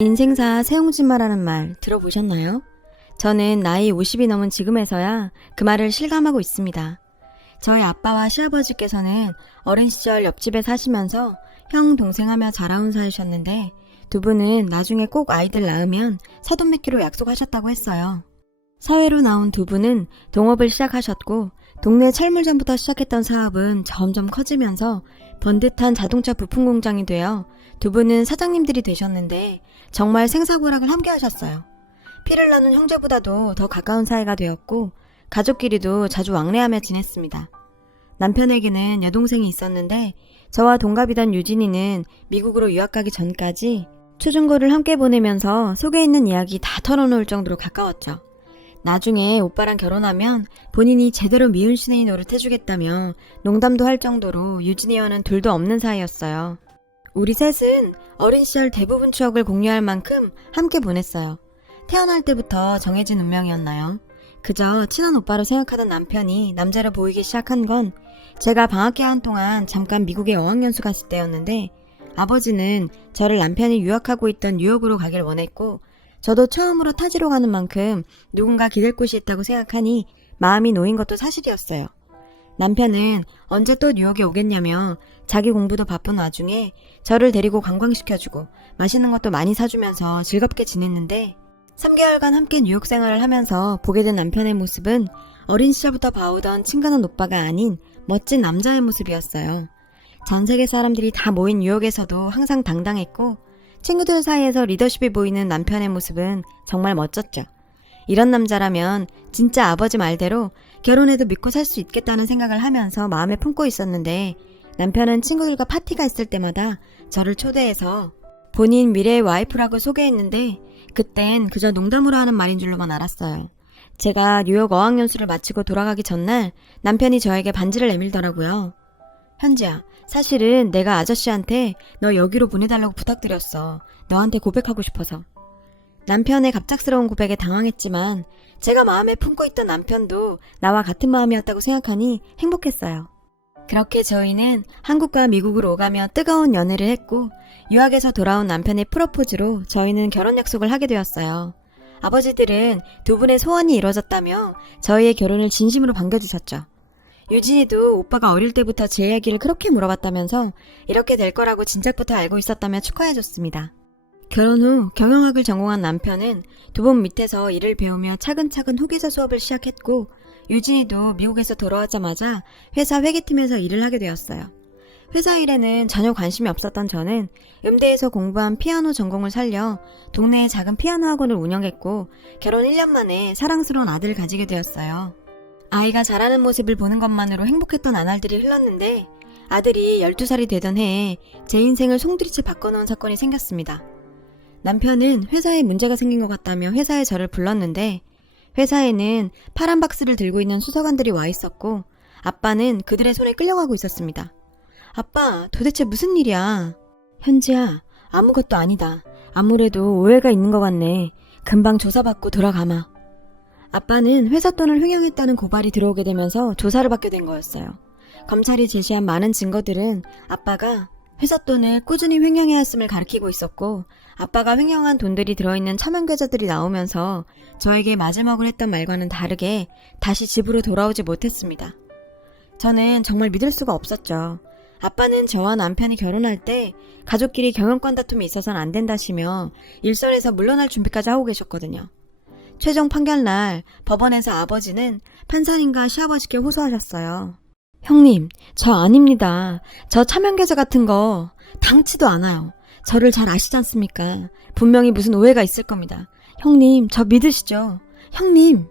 인생사 세옹지마라는 말 들어보셨나요? 저는 나이 50이 넘은 지금에서야 그 말을 실감하고 있습니다. 저희 아빠와 시아버지께서는 어린 시절 옆집에 사시면서 형, 동생하며 자라온 사이셨는데 두 분은 나중에 꼭 아이들 낳으면 서돈 맺기로 약속하셨다고 했어요. 사회로 나온 두 분은 동업을 시작하셨고 동네 철물점부터 시작했던 사업은 점점 커지면서 번듯한 자동차 부품 공장이 되어 두 분은 사장님들이 되셨는데 정말 생사고락을 함께 하셨어요. 피를 나눈 형제보다도 더 가까운 사이가 되었고 가족끼리도 자주 왕래하며 지냈습니다. 남편에게는 여동생이 있었는데 저와 동갑이던 유진이는 미국으로 유학 가기 전까지 초중고를 함께 보내면서 속에 있는 이야기 다 털어놓을 정도로 가까웠죠. 나중에 오빠랑 결혼하면 본인이 제대로 미운 시내이 노릇해주겠다며 농담도 할 정도로 유진이와는 둘도 없는 사이였어요. 우리 셋은 어린 시절 대부분 추억을 공유할 만큼 함께 보냈어요. 태어날 때부터 정해진 운명이었나요? 그저 친한 오빠로 생각하던 남편이 남자로 보이기 시작한 건 제가 방학 기간 동안 잠깐 미국에 어학연수 갔을 때였는데 아버지는 저를 남편이 유학하고 있던 뉴욕으로 가길 원했고 저도 처음으로 타지로 가는 만큼 누군가 기댈 곳이 있다고 생각하니 마음이 놓인 것도 사실이었어요. 남편은 언제 또 뉴욕에 오겠냐며 자기 공부도 바쁜 와중에 저를 데리고 관광시켜주고 맛있는 것도 많이 사주면서 즐겁게 지냈는데 3개월간 함께 뉴욕 생활을 하면서 보게 된 남편의 모습은 어린 시절부터 봐오던 친근한 오빠가 아닌 멋진 남자의 모습이었어요. 전 세계 사람들이 다 모인 뉴욕에서도 항상 당당했고 친구들 사이에서 리더십이 보이는 남편의 모습은 정말 멋졌죠. 이런 남자라면 진짜 아버지 말대로 결혼해도 믿고 살 수 있겠다는 생각을 하면서 마음에 품고 있었는데 남편은 친구들과 파티가 있을 때마다 저를 초대해서 본인 미래의 와이프라고 소개했는데 그땐 그저 농담으로 하는 말인 줄로만 알았어요. 제가 뉴욕 어학연수를 마치고 돌아가기 전날 남편이 저에게 반지를 내밀더라고요. 현지야, 사실은 내가 아저씨한테 너 여기로 보내달라고 부탁드렸어. 너한테 고백하고 싶어서. 남편의 갑작스러운 고백에 당황했지만 제가 마음에 품고 있던 남편도 나와 같은 마음이었다고 생각하니 행복했어요. 그렇게 저희는 한국과 미국으로 오가며 뜨거운 연애를 했고 유학에서 돌아온 남편의 프로포즈로 저희는 결혼 약속을 하게 되었어요. 아버지들은 두 분의 소원이 이루어졌다며 저희의 결혼을 진심으로 반겨주셨죠. 유진이도 오빠가 어릴 때부터 제 이야기를 그렇게 물어봤다면서 이렇게 될 거라고 진작부터 알고 있었다며 축하해줬습니다. 결혼 후 경영학을 전공한 남편은 두 분 밑에서 일을 배우며 차근차근 후기자 수업을 시작했고 유진이도 미국에서 돌아오자마자 회사 회계팀에서 일을 하게 되었어요. 회사 일에는 전혀 관심이 없었던 저는 음대에서 공부한 피아노 전공을 살려 동네에 작은 피아노 학원을 운영했고 결혼 1년 만에 사랑스러운 아들을 가지게 되었어요. 아이가 자라는 모습을 보는 것만으로 행복했던 나날들이 흘렀는데 아들이 12살이 되던 해에 제 인생을 송두리째 바꿔놓은 사건이 생겼습니다. 남편은 회사에 문제가 생긴 것 같다며 회사에 저를 불렀는데 회사에는 파란 박스를 들고 있는 수사관들이 와 있었고 아빠는 그들의 손에 끌려가고 있었습니다. 아빠, 도대체 무슨 일이야? 현지야, 아무것도 아니다. 아무래도 오해가 있는 것 같네. 금방 조사받고 돌아가마. 아빠는 회사 돈을 횡령했다는 고발이 들어오게 되면서 조사를 받게 된 거였어요. 검찰이 제시한 많은 증거들은 아빠가 회사 돈을 꾸준히 횡령해왔음을 가리키고 있었고 아빠가 횡령한 돈들이 들어있는 천원 계좌들이 나오면서 저에게 마지막으로 했던 말과는 다르게 다시 집으로 돌아오지 못했습니다. 저는 정말 믿을 수가 없었죠. 아빠는 저와 남편이 결혼할 때 가족끼리 경영권 다툼이 있어서는 안 된다시며 일선에서 물러날 준비까지 하고 계셨거든요. 최종 판결날 법원에서 아버지는 판사님과 시아버지께 호소하셨어요. 형님, 저 아닙니다. 저 차명계좌 같은 거 당치도 않아요. 저를 잘 아시지 않습니까? 분명히 무슨 오해가 있을 겁니다. 형님, 저 믿으시죠? 형님!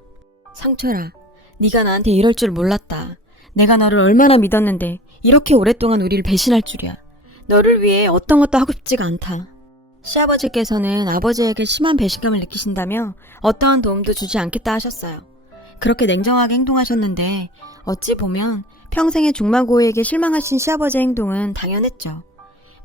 상철아, 네가 나한테 이럴 줄 몰랐다. 내가 너를 얼마나 믿었는데 이렇게 오랫동안 우리를 배신할 줄이야. 너를 위해 어떤 것도 하고 싶지가 않다. 시아버지께서는 아버지에게 심한 배신감을 느끼신다며 어떠한 도움도 주지 않겠다 하셨어요. 그렇게 냉정하게 행동하셨는데 어찌 보면 평생의 중마고에게 실망하신 시아버지의 행동은 당연했죠.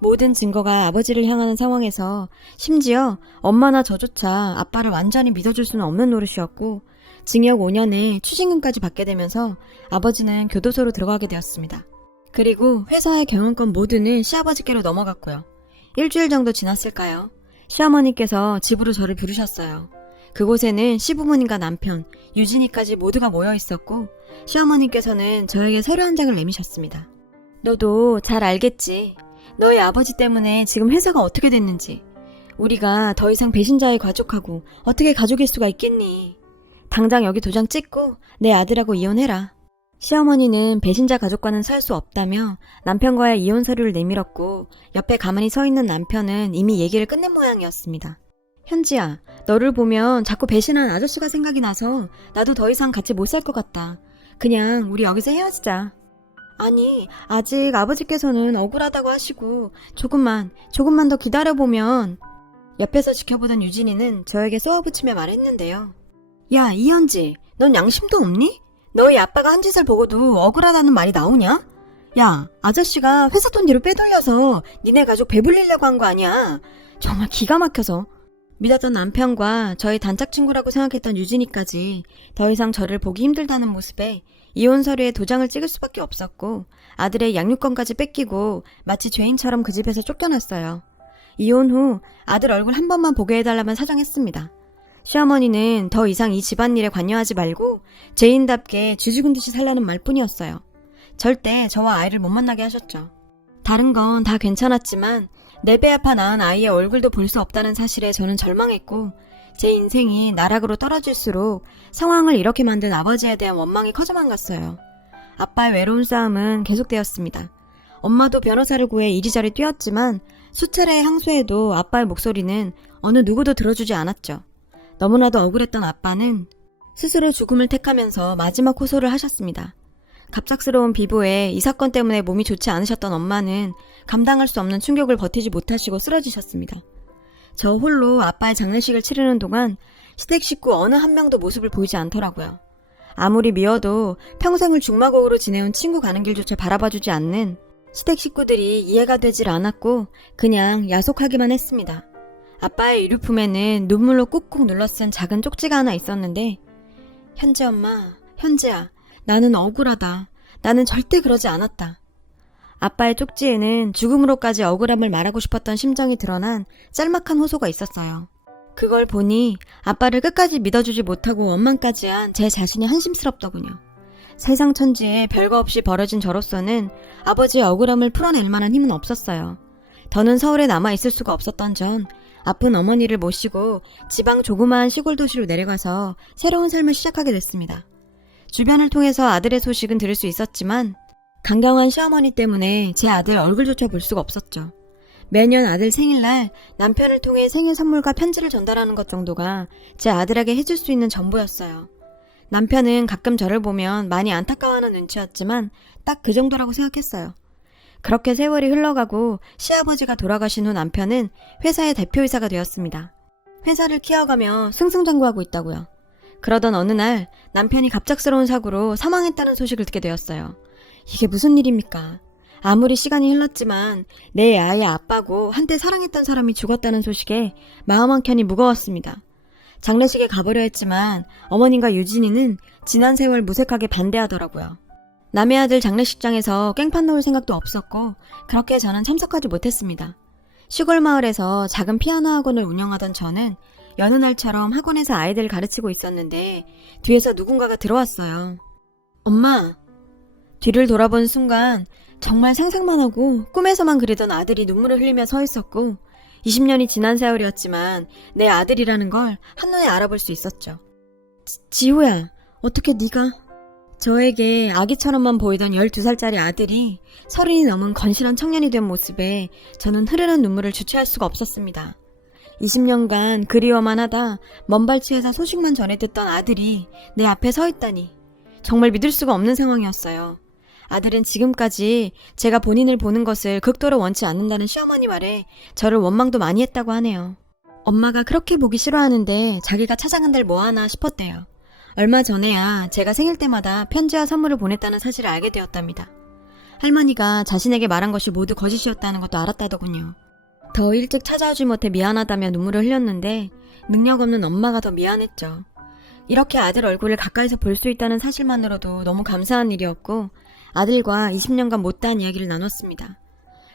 모든 증거가 아버지를 향하는 상황에서 심지어 엄마나 저조차 아빠를 완전히 믿어줄 수는 없는 노릇이었고 징역 5년에 추징금까지 받게 되면서 아버지는 교도소로 들어가게 되었습니다. 그리고 회사의 경영권 모두는 시아버지께로 넘어갔고요. 일주일 정도 지났을까요? 시어머니께서 집으로 저를 부르셨어요. 그곳에는 시부모님과 남편, 유진이까지 모두가 모여 있었고 시어머니께서는 저에게 서류 한 장을 내미셨습니다. 너도 잘 알겠지. 너희 아버지 때문에 지금 회사가 어떻게 됐는지. 우리가 더 이상 배신자의 가족하고 어떻게 가족일 수가 있겠니. 당장 여기 도장 찍고 내 아들하고 이혼해라. 시어머니는 배신자 가족과는 살 수 없다며 남편과의 이혼 서류를 내밀었고 옆에 가만히 서 있는 남편은 이미 얘기를 끝낸 모양이었습니다. 현지야, 너를 보면 자꾸 배신한 아저씨가 생각이 나서 나도 더 이상 같이 못 살 것 같다. 그냥 우리 여기서 헤어지자. 아니, 아직 아버지께서는 억울하다고 하시고 조금만 더 기다려보면. 옆에서 지켜보던 유진이는 저에게 쏘아붙이며 말했는데요. 야, 이현지, 넌 양심도 없니? 너희 아빠가 한 짓을 보고도 억울하다는 말이 나오냐? 야, 아저씨가 회사 돈 뒤로 빼돌려서 니네 가족 배불리려고 한 거 아니야? 정말 기가 막혀서. 믿었던 남편과 저희 단짝 친구라고 생각했던 유진이까지 더 이상 저를 보기 힘들다는 모습에 이혼 서류에 도장을 찍을 수밖에 없었고 아들의 양육권까지 뺏기고 마치 죄인처럼 그 집에서 쫓겨났어요. 이혼 후 아들 얼굴 한 번만 보게 해달라면 사정했습니다. 시어머니는 더 이상 이 집안일에 관여하지 말고 죄인답게 쥐죽은 듯이 살라는 말뿐이었어요. 절대 저와 아이를 못 만나게 하셨죠. 다른 건 다 괜찮았지만 내 배 아파 낳은 아이의 얼굴도 볼 수 없다는 사실에 저는 절망했고 제 인생이 나락으로 떨어질수록 상황을 이렇게 만든 아버지에 대한 원망이 커져만 갔어요. 아빠의 외로운 싸움은 계속되었습니다. 엄마도 변호사를 구해 이리저리 뛰었지만 수차례 항소해도 아빠의 목소리는 어느 누구도 들어주지 않았죠. 너무나도 억울했던 아빠는 스스로 죽음을 택하면서 마지막 호소를 하셨습니다. 갑작스러운 비보에 이 사건 때문에 몸이 좋지 않으셨던 엄마는 감당할 수 없는 충격을 버티지 못하시고 쓰러지셨습니다. 저 홀로 아빠의 장례식을 치르는 동안 시댁 식구 어느 한 명도 모습을 보이지 않더라고요. 아무리 미워도 평생을 중마고우로 지내온 친구 가는 길조차 바라봐주지 않는 시댁 식구들이 이해가 되질 않았고 그냥 야속하기만 했습니다. 아빠의 유류품에는 눈물로 꾹꾹 눌러 쓴 작은 쪽지가 하나 있었는데 현지 엄마, 현지야, 나는 억울하다. 나는 절대 그러지 않았다. 아빠의 쪽지에는 죽음으로까지 억울함을 말하고 싶었던 심정이 드러난 짤막한 호소가 있었어요. 그걸 보니 아빠를 끝까지 믿어주지 못하고 원망까지 한 제 자신이 한심스럽더군요. 세상 천지에 별거 없이 벌어진 저로서는 아버지의 억울함을 풀어낼 만한 힘은 없었어요. 더는 서울에 남아있을 수가 없었던 전 아픈 어머니를 모시고 지방 조그마한 시골 도시로 내려가서 새로운 삶을 시작하게 됐습니다. 주변을 통해서 아들의 소식은 들을 수 있었지만 강경한 시어머니 때문에 제 아들 얼굴조차 볼 수가 없었죠. 매년 아들 생일날 남편을 통해 생일 선물과 편지를 전달하는 것 정도가 제 아들에게 해줄 수 있는 전부였어요. 남편은 가끔 저를 보면 많이 안타까워하는 눈치였지만 딱 그 정도라고 생각했어요. 그렇게 세월이 흘러가고 시아버지가 돌아가신 후 남편은 회사의 대표이사가 되었습니다. 회사를 키워가며 승승장구하고 있다고요. 그러던 어느 날 남편이 갑작스러운 사고로 사망했다는 소식을 듣게 되었어요. 이게 무슨 일입니까? 아무리 시간이 흘렀지만 내 아이의 아빠고 한때 사랑했던 사람이 죽었다는 소식에 마음 한켠이 무거웠습니다. 장례식에 가보려 했지만 어머님과 유진이는 지난 세월 무색하게 반대하더라고요. 남의 아들 장례식장에서 깽판 놓을 생각도 없었고 그렇게 저는 참석하지 못했습니다. 시골 마을에서 작은 피아노 학원을 운영하던 저는 여느 날처럼 학원에서 아이들을 가르치고 있었는데 뒤에서 누군가가 들어왔어요. 엄마! 뒤를 돌아본 순간 정말 상상만 하고 꿈에서만 그리던 아들이 눈물을 흘리며 서 있었고 20년이 지난 세월이었지만 내 아들이라는 걸 한눈에 알아볼 수 있었죠. 지호야, 어떻게 네가... 저에게 아기처럼만 보이던 12살짜리 아들이 30이 넘은 건실한 청년이 된 모습에 저는 흐르는 눈물을 주체할 수가 없었습니다. 20년간 그리워만 하다 먼 발치에서 소식만 전해 듣던 아들이 내 앞에 서 있다니 정말 믿을 수가 없는 상황이었어요. 아들은 지금까지 제가 본인을 보는 것을 극도로 원치 않는다는 시어머니 말에 저를 원망도 많이 했다고 하네요. 엄마가 그렇게 보기 싫어하는데 자기가 찾아간들 뭐하나 싶었대요. 얼마 전에야 제가 생일 때마다 편지와 선물을 보냈다는 사실을 알게 되었답니다. 할머니가 자신에게 말한 것이 모두 거짓이었다는 것도 알았다더군요. 더 일찍 찾아오지 못해 미안하다며 눈물을 흘렸는데 능력 없는 엄마가 더 미안했죠. 이렇게 아들 얼굴을 가까이서 볼 수 있다는 사실만으로도 너무 감사한 일이었고 아들과 20년간 못다한 이야기를 나눴습니다.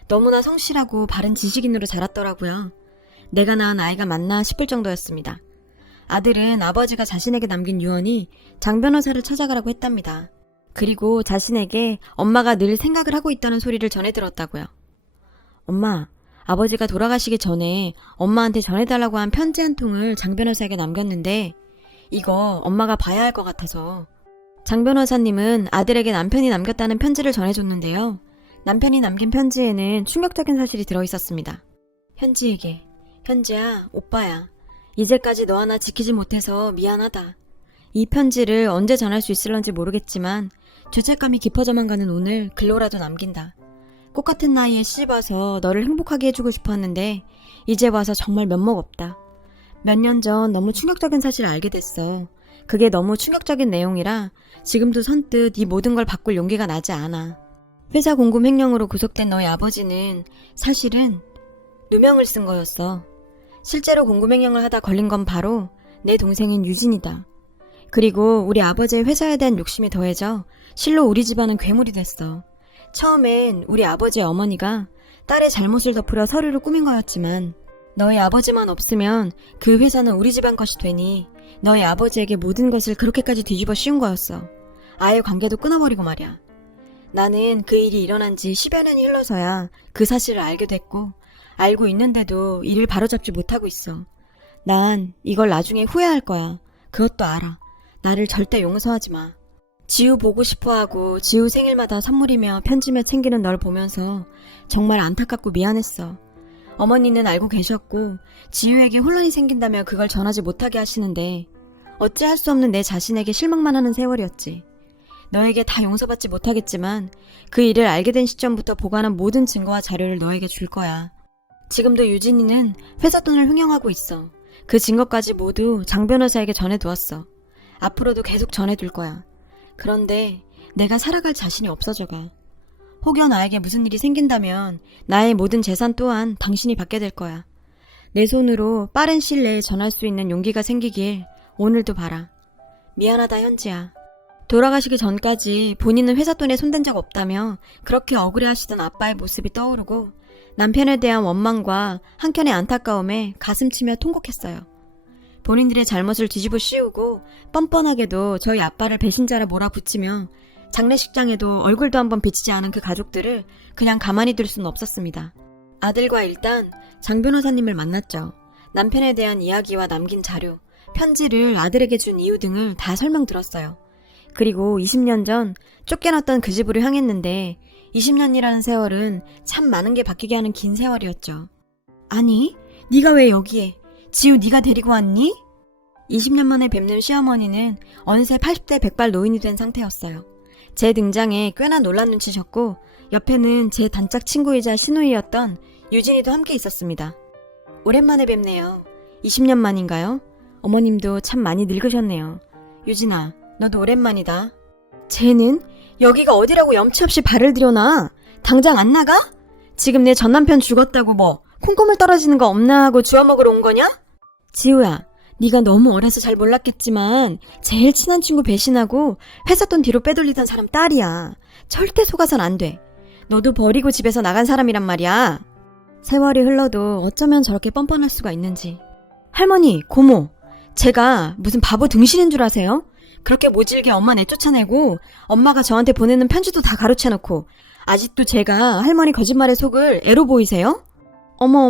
너무나 성실하고 바른 지식인으로 자랐더라고요. 내가 낳은 아이가 맞나 싶을 정도였습니다. 아들은 아버지가 자신에게 남긴 유언이 장 변호사를 찾아가라고 했답니다. 그리고 자신에게 엄마가 늘 생각을 하고 있다는 소리를 전해 들었다고요. 엄마, 아버지가 돌아가시기 전에 엄마한테 전해달라고 한 편지 한 통을 장 변호사에게 남겼는데 이거 엄마가 봐야 할 것 같아서. 장 변호사님은 아들에게 남편이 남겼다는 편지를 전해줬는데요. 남편이 남긴 편지에는 충격적인 사실이 들어있었습니다. 현지에게, 현지야, 오빠야. 이제까지 너 하나 지키지 못해서 미안하다. 이 편지를 언제 전할 수 있을런지 모르겠지만 죄책감이 깊어져만 가는 오늘 글로라도 남긴다. 꽃같은 나이에 시집와서 너를 행복하게 해주고 싶었는데 이제 와서 정말 면목 없다. 몇 년 전 너무 충격적인 사실을 알게 됐어. 그게 너무 충격적인 내용이라 지금도 선뜻 이 모든 걸 바꿀 용기가 나지 않아. 회사 공금 횡령으로 구속된 너희 아버지는 사실은 누명을 쓴 거였어. 실제로 공금 횡령을 하다 걸린 건 바로 내 동생인 유진이다. 그리고 우리 아버지의 회사에 대한 욕심이 더해져 실로 우리 집안은 괴물이 됐어. 처음엔 우리 아버지의 어머니가 딸의 잘못을 덮으려 서류를 꾸민 거였지만 너희 아버지만 없으면 그 회사는 우리 집안 것이 되니 너희 아버지에게 모든 것을 그렇게까지 뒤집어 씌운 거였어. 아예 관계도 끊어버리고 말이야. 나는 그 일이 일어난 지 10여 년이 흘러서야 그 사실을 알게 됐고 알고 있는데도 이를 바로잡지 못하고 있어. 난 이걸 나중에 후회할 거야. 그것도 알아. 나를 절대 용서하지 마. 지우 보고 싶어하고 지우 생일마다 선물이며 편지며 챙기는 널 보면서 정말 안타깝고 미안했어. 어머니는 알고 계셨고 지우에게 혼란이 생긴다며 그걸 전하지 못하게 하시는데 어찌할 수 없는 내 자신에게 실망만 하는 세월이었지. 너에게 다 용서받지 못하겠지만 그 일을 알게 된 시점부터 보관한 모든 증거와 자료를 너에게 줄 거야. 지금도 유진이는 회사 돈을 횡령하고 있어. 그 증거까지 모두 장 변호사에게 전해두었어. 앞으로도 계속 전해둘 거야. 그런데 내가 살아갈 자신이 없어져가. 혹여 나에게 무슨 일이 생긴다면 나의 모든 재산 또한 당신이 받게 될 거야. 내 손으로 빠른 시일 내에 전할 수 있는 용기가 생기길 오늘도 바라. 미안하다 현지야. 돌아가시기 전까지 본인은 회사 돈에 손댄 적 없다며 그렇게 억울해하시던 아빠의 모습이 떠오르고 남편에 대한 원망과 한켠의 안타까움에 가슴 치며 통곡했어요. 본인들의 잘못을 뒤집어 씌우고 뻔뻔하게도 저희 아빠를 배신자라 몰아붙이며 장례식장에도 얼굴도 한번 비치지 않은 그 가족들을 그냥 가만히 둘 수는 없었습니다. 아들과 일단 장 변호사님을 만났죠. 남편에 대한 이야기와 남긴 자료, 편지를 아들에게 준 이유 등을 다 설명들었어요. 그리고 20년 전 쫓겨났던 그 집으로 향했는데 20년이라는 세월은 참 많은 게 바뀌게 하는 긴 세월이었죠. 아니, 네가 왜 여기에? 지우 네가 데리고 왔니? 20년 만에 뵙는 시어머니는 어느새 80대 100발 노인이 된 상태였어요. 제 등장에 꽤나 놀란 눈치셨고 옆에는 제 단짝 친구이자 시누이였던 유진이도 함께 있었습니다. 오랜만에 뵙네요. 20년 만인가요? 어머님도 참 많이 늙으셨네요. 유진아, 너도 오랜만이다. 쟤는 여기가 어디라고 염치 없이 발을 들여놔. 당장 안 나가? 지금 내 전남편 죽었다고 뭐 콩고물 떨어지는 거 없나 하고 주워먹으러 온 거냐? 지우야, 네가 너무 어려서 잘 몰랐겠지만 제일 친한 친구 배신하고 회사 돈 뒤로 빼돌리던 사람 딸이야. 절대 속아선 안 돼. 너도 버리고 집에서 나간 사람이란 말이야. 세월이 흘러도 어쩌면 저렇게 뻔뻔할 수가 있는지. 할머니, 고모, 제가 무슨 바보 등신인 줄 아세요? 그렇게 모질게 엄마 내쫓아내고 엄마가 저한테 보내는 편지도 다 가로채놓고 아직도 제가 할머니 거짓말에 속을 애로 보이세요? 어머,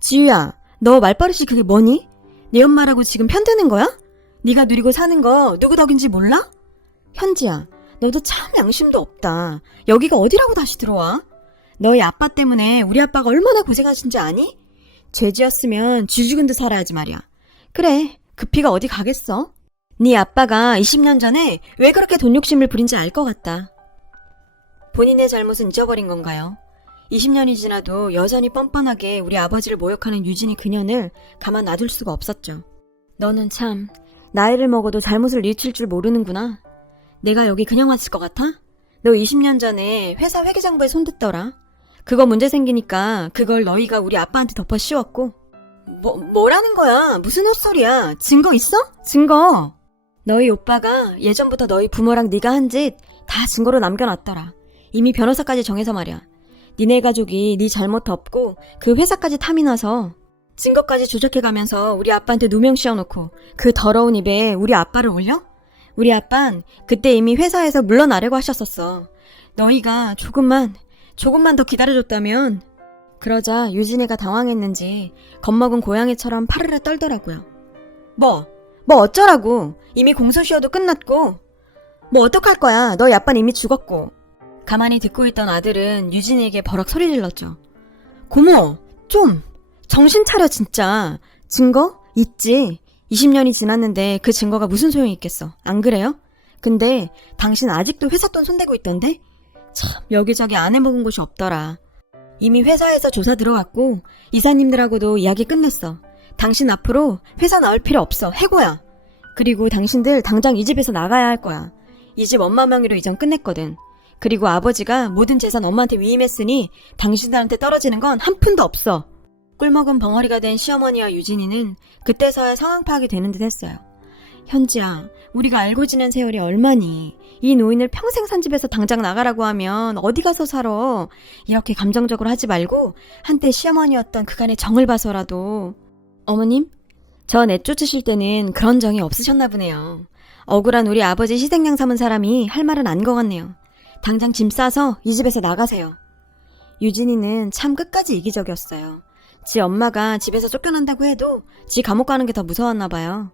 지우야, 너 말버릇이 그게 뭐니? 내 엄마라고 지금 편드는 거야? 네가 누리고 사는 거 누구 덕인지 몰라? 현지야, 너도 참 양심도 없다. 여기가 어디라고 다시 들어와? 너희 아빠 때문에 우리 아빠가 얼마나 고생하신지 아니? 죄 지었으면 쥐 죽은 듯 살아야지 말이야. 그래, 그 피가 어디 가겠어? 네 아빠가 20년 전에 왜 그렇게 돈 욕심을 부린지 알 것 같다. 본인의 잘못은 잊어버린 건가요? 20년이 지나도 여전히 뻔뻔하게 우리 아버지를 모욕하는 유진이 그년을 가만 놔둘 수가 없었죠. 너는 참 나이를 먹어도 잘못을 뉘우칠 줄 모르는구나. 내가 여기 그냥 왔을 것 같아? 너 20년 전에 회사 회계장부에 손댔더라. 그거 문제 생기니까 그걸 너희가 우리 아빠한테 덮어 씌웠고. 뭐라는 거야? 무슨 헛소리야? 증거 있어? 증거! 너희 오빠가 예전부터 너희 부모랑 네가 한 짓 다 증거로 남겨놨더라. 이미 변호사까지 정해서 말이야. 니네 가족이 네 잘못 덮고 그 회사까지 탐이 나서 증거까지 조작해가면서 우리 아빠한테 누명 씌워놓고 그 더러운 입에 우리 아빠를 올려? 우리 아빤 그때 이미 회사에서 물러나려고 하셨었어. 너희가 조금만 더 기다려줬다면. 그러자 유진이가 당황했는지 겁먹은 고양이처럼 파르르 떨더라고요. 뭐 어쩌라고. 이미 공소시효도 끝났고. 뭐 어떡할 거야. 너희 아빠는 이미 죽었고. 가만히 듣고 있던 아들은 유진이에게 버럭 소리 질렀죠. 고모, 좀 정신 차려 진짜. 증거? 있지. 20년이 지났는데 그 증거가 무슨 소용이 있겠어. 안 그래요? 근데 당신 아직도 회사 돈 손대고 있던데? 참 여기저기 안 해먹은 곳이 없더라. 이미 회사에서 조사 들어갔고 이사님들하고도 이야기 끝냈어. 당신 앞으로 회사 나올 필요 없어. 해고야. 그리고 당신들 당장 이 집에서 나가야 할 거야. 이 집 엄마 명의로 이전 끝냈거든. 그리고 아버지가 모든 재산 엄마한테 위임했으니 당신들한테 떨어지는 건 한 푼도 없어. 꿀먹은 벙어리가 된 시어머니와 유진이는 그때서야 상황 파악이 되는 듯 했어요. 현지야, 우리가 알고 지낸 세월이 얼마니? 이 노인을 평생 산 집에서 당장 나가라고 하면 어디 가서 살아? 이렇게 감정적으로 하지 말고 한때 시어머니였던 그간의 정을 봐서라도. 어머님, 저 내쫓으실 때는 그런 정이 없으셨나 보네요. 억울한 우리 아버지 희생양 삼은 사람이 할 말은 안 것 같네요. 당장 짐 싸서 이 집에서 나가세요. 유진이는 참 끝까지 이기적이었어요. 지 엄마가 집에서 쫓겨난다고 해도 지 감옥 가는 게 더 무서웠나 봐요.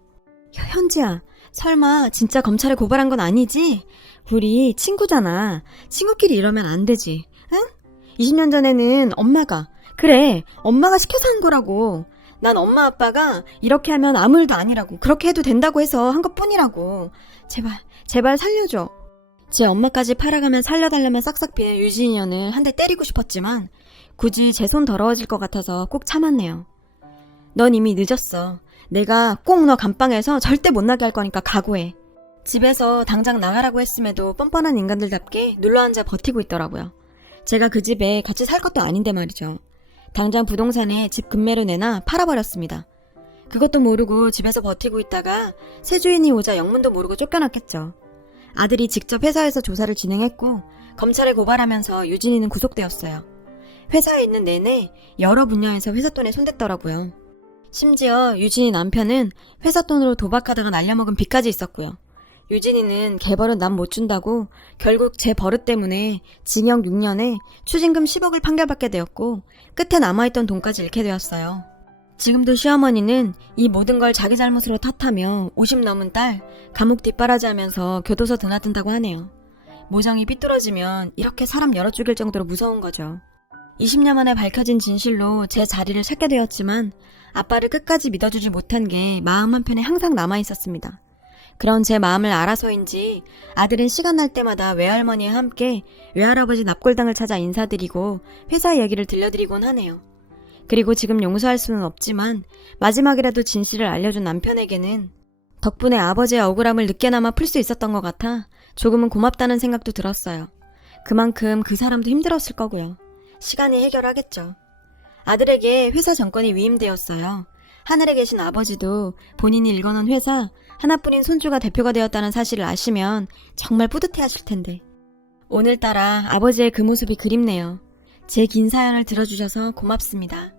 현지야, 설마 진짜 검찰에 고발한 건 아니지? 우리 친구잖아. 친구끼리 이러면 안 되지. 응? 20년 전에는 엄마가 시켜서 한 거라고. 난 엄마 아빠가 이렇게 하면 아무 일도 아니라고, 그렇게 해도 된다고 해서 한 것뿐이라고. 제발 살려줘. 제 엄마까지 팔아가면 살려달라면 싹싹 비해 유진이 년을 한 대 때리고 싶었지만 굳이 제 손 더러워질 것 같아서 꼭 참았네요. 넌 이미 늦었어. 내가 꼭 너 감방에서 절대 못 나게 할 거니까 각오해. 집에서 당장 나가라고 했음에도 뻔뻔한 인간들답게 눌러앉아 버티고 있더라고요. 제가 그 집에 같이 살 것도 아닌데 말이죠. 당장 부동산에 집 금매로 내놔 팔아버렸습니다. 그것도 모르고 집에서 버티고 있다가 새 주인이 오자 영문도 모르고 쫓겨났겠죠. 아들이 직접 회사에서 조사를 진행했고 검찰에 고발하면서 유진이는 구속되었어요. 회사에 있는 내내 여러 분야에서 회사 돈에 손댔더라고요. 심지어 유진이 남편은 회사 돈으로 도박하다가 날려먹은 빚까지 있었고요. 유진이는 개벌은 남 못 준다고 결국 제 버릇 때문에 징역 6년에 추징금 10억을 판결받게 되었고 끝에 남아있던 돈까지 잃게 되었어요. 지금도 시어머니는 이 모든 걸 자기 잘못으로 탓하며 50 넘은 딸 감옥 뒷바라지하면서 교도소 드나든다고 하네요. 모정이 삐뚤어지면 이렇게 사람 열어 죽일 정도로 무서운 거죠. 20년 만에 밝혀진 진실로 제 자리를 찾게 되었지만 아빠를 끝까지 믿어주지 못한 게 마음 한편에 항상 남아있었습니다. 그런 제 마음을 알아서인지 아들은 시간 날 때마다 외할머니와 함께 외할아버지 납골당을 찾아 인사드리고 회사 얘기를 들려드리곤 하네요. 그리고 지금 용서할 수는 없지만 마지막이라도 진실을 알려준 남편에게는 덕분에 아버지의 억울함을 늦게나마 풀 수 있었던 것 같아 조금은 고맙다는 생각도 들었어요. 그만큼 그 사람도 힘들었을 거고요. 시간이 해결하겠죠. 아들에게 회사 정권이 위임되었어요. 하늘에 계신 아버지도 본인이 읽어놓은 회사 하나뿐인 손주가 대표가 되었다는 사실을 아시면 정말 뿌듯해하실 텐데. 오늘따라 아버지의 그 모습이 그립네요. 제 긴 사연을 들어주셔서 고맙습니다.